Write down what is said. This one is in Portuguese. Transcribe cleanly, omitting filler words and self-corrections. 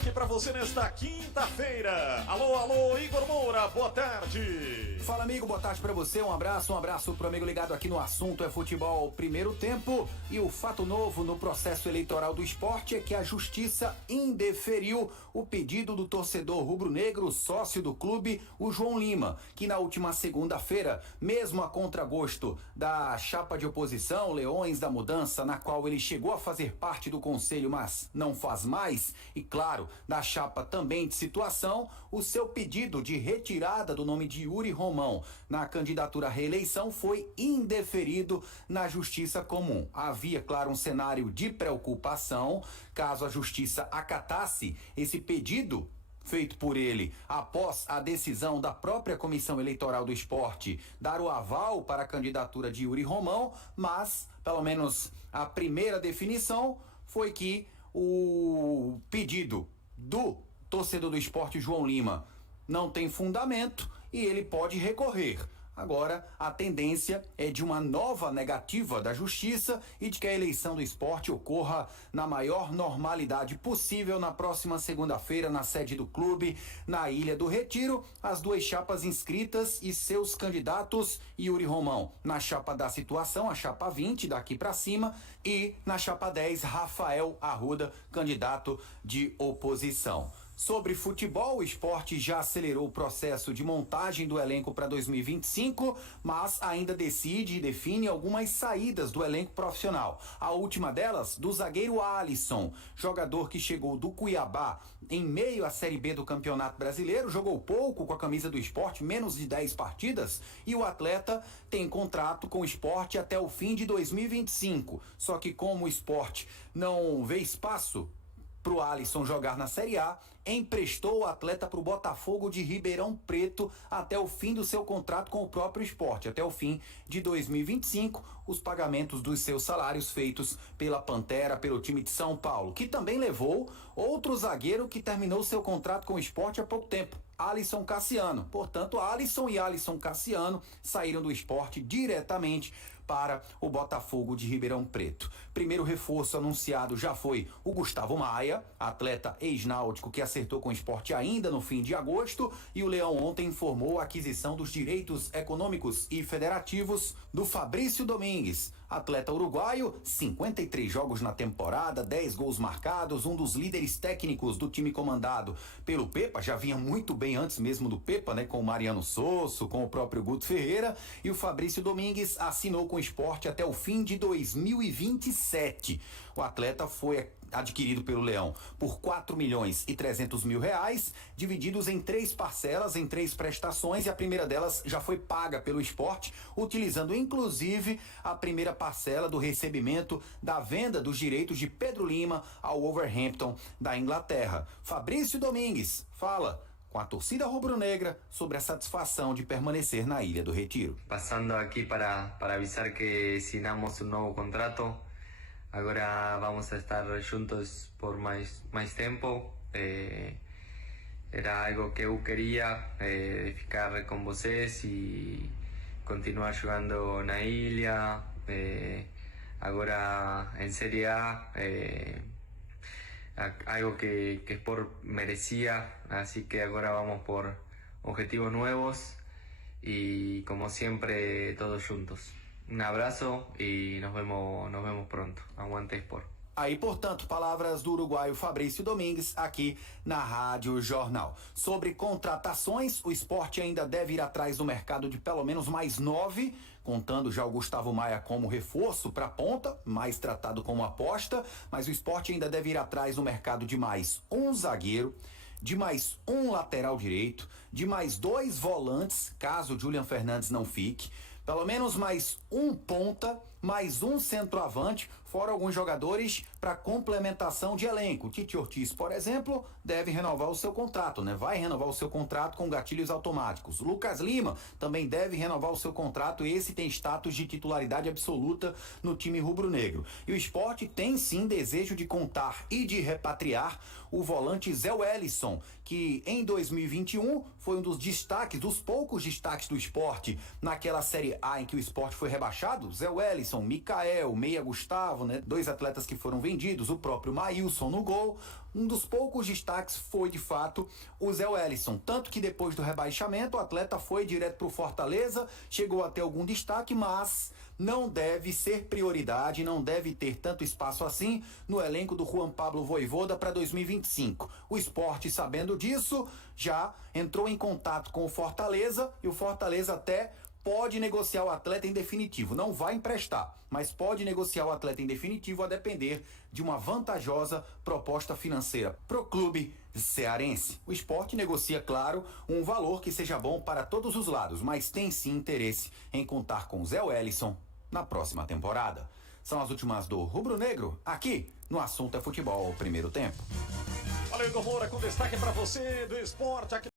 Aqui pra você nesta quinta-feira. Alô, alô, Igor Moura, boa tarde. Fala, amigo, boa tarde pra você, um abraço pro amigo ligado aqui no Assunto é Futebol Primeiro Tempo. E o fato novo no processo eleitoral do esporte é que a justiça indeferiu o pedido do torcedor rubro-negro, sócio do clube, o João Lima, que na última segunda-feira, mesmo a contragosto da chapa de oposição, Leões da Mudança, na qual ele chegou a fazer parte do conselho, mas não faz mais, e claro, da chapa também de situação, o seu pedido de retirada do nome de Yuri Romão na candidatura à reeleição foi indeferido na Justiça Comum. Havia, claro, um cenário de preocupação caso a Justiça acatasse esse pedido feito por ele após a decisão da própria Comissão Eleitoral do Esporte dar o aval para a candidatura de Yuri Romão, mas, pelo menos, a primeira definição foi que o pedido do torcedor do esporte João Lima não tem fundamento e ele pode recorrer. Agora, a tendência é de uma nova negativa da justiça e de que a eleição do esporte ocorra na maior normalidade possível na próxima segunda-feira na sede do clube, na Ilha do Retiro. As duas chapas inscritas e seus candidatos, Yuri Romão na chapa da situação, a chapa 20 daqui para cima, e na chapa 10, Rafael Arruda, candidato de oposição. Sobre futebol, o esporte já acelerou o processo de montagem do elenco para 2025, mas ainda decide e define algumas saídas do elenco profissional. A última delas, do zagueiro Alisson, jogador que chegou do Cuiabá em meio à Série B do Campeonato Brasileiro, jogou pouco com a camisa do esporte, menos de 10 partidas, e o atleta tem contrato com o esporte até o fim de 2025. Só que como o esporte não vê espaço pro Alisson jogar na Série A, emprestou o atleta pro Botafogo de Ribeirão Preto até o fim do seu contrato com o próprio esporte, até o fim de 2025, os pagamentos dos seus salários feitos pela Pantera, pelo time de São Paulo, que também levou outro zagueiro que terminou seu contrato com o esporte há pouco tempo, Alisson Cassiano. Portanto, Alisson e Alisson Cassiano saíram do esporte diretamente para o Botafogo de Ribeirão Preto. Primeiro reforço anunciado já foi o Gustavo Maia, atleta ex-náutico que acertou com o esporte ainda no fim de agosto, e o Leão ontem informou a aquisição dos direitos econômicos e federativos do Fabrício Domingues, atleta uruguaio, 53 jogos na temporada, 10 gols marcados, um dos líderes técnicos do time comandado pelo Pepa, já vinha muito bem antes mesmo do Pepa, né, com o Mariano Sosso, com o próprio Guto Ferreira, e o Fabrício Domingues assinou com o esporte até o fim de 2027. O atleta foi adquirido pelo Leão por 4.300.000 reais, divididos em 3 parcelas, em 3 prestações, e a primeira delas já foi paga pelo esporte, utilizando inclusive a primeira parcela do recebimento da venda dos direitos de Pedro Lima ao Wolverhampton da Inglaterra. Fabrício Domingues fala com a torcida rubro-negra sobre a satisfação de permanecer na Ilha do Retiro. Passando aqui para avisar que assinamos um novo contrato. Agora vamos a estar juntos por mais tempo. Era algo que eu queria, ficar com vocês e continuar jogando na ilha. Agora em Série A, algo que Sport merecía, así que ahora vamos por objetivos nuevos y como siempre todos juntos. Un abrazo y nos vemos pronto. Aguante Sport. Aí, portanto, palavras do uruguaio Fabrício Domingues aqui na Rádio Jornal. Sobre contratações, o esporte ainda deve ir atrás do mercado de pelo menos mais 9, contando já o Gustavo Maia como reforço para a ponta, mais tratado como aposta, mas o esporte ainda deve ir atrás do mercado de mais um zagueiro, de mais um lateral direito, de mais 2 volantes, caso o Julian Fernandes não fique, pelo menos mais um ponta, mais um centroavante, fora alguns jogadores para complementação de elenco. Tite Ortiz, por exemplo, deve renovar o seu contrato, né? Vai renovar o seu contrato com gatilhos automáticos. Lucas Lima também deve renovar o seu contrato, e esse tem status de titularidade absoluta no time rubro-negro. E o esporte tem sim desejo de contar e de repatriar o volante Zé Wellison, que em 2021 foi um dos destaques, dos poucos destaques do esporte naquela Série A em que o esporte foi rebaixado. Zé Wellison, Micael, Meia Gustavo, estavam, né? 2 atletas que foram vendidos, o próprio Maílson no gol. Um dos poucos destaques foi, de fato, o Zé Wellison. Tanto que depois do rebaixamento, o atleta foi direto para o Fortaleza, chegou a ter algum destaque, mas não deve ser prioridade, não deve ter tanto espaço assim no elenco do Juan Pablo Vojvoda para 2025. O Sport, sabendo disso, já entrou em contato com o Fortaleza e o Fortaleza até pode negociar o atleta em definitivo. Não vai emprestar, mas pode negociar o atleta em definitivo a depender de uma vantajosa proposta financeira pro clube cearense. O Sport negocia, claro, um valor que seja bom para todos os lados, mas tem sim interesse em contar com Zé Wellison na próxima temporada. São as últimas do Rubro Negro, aqui no Assunto é Futebol, primeiro tempo. Valeu, Igor Moura, com destaque para você do esporte aqui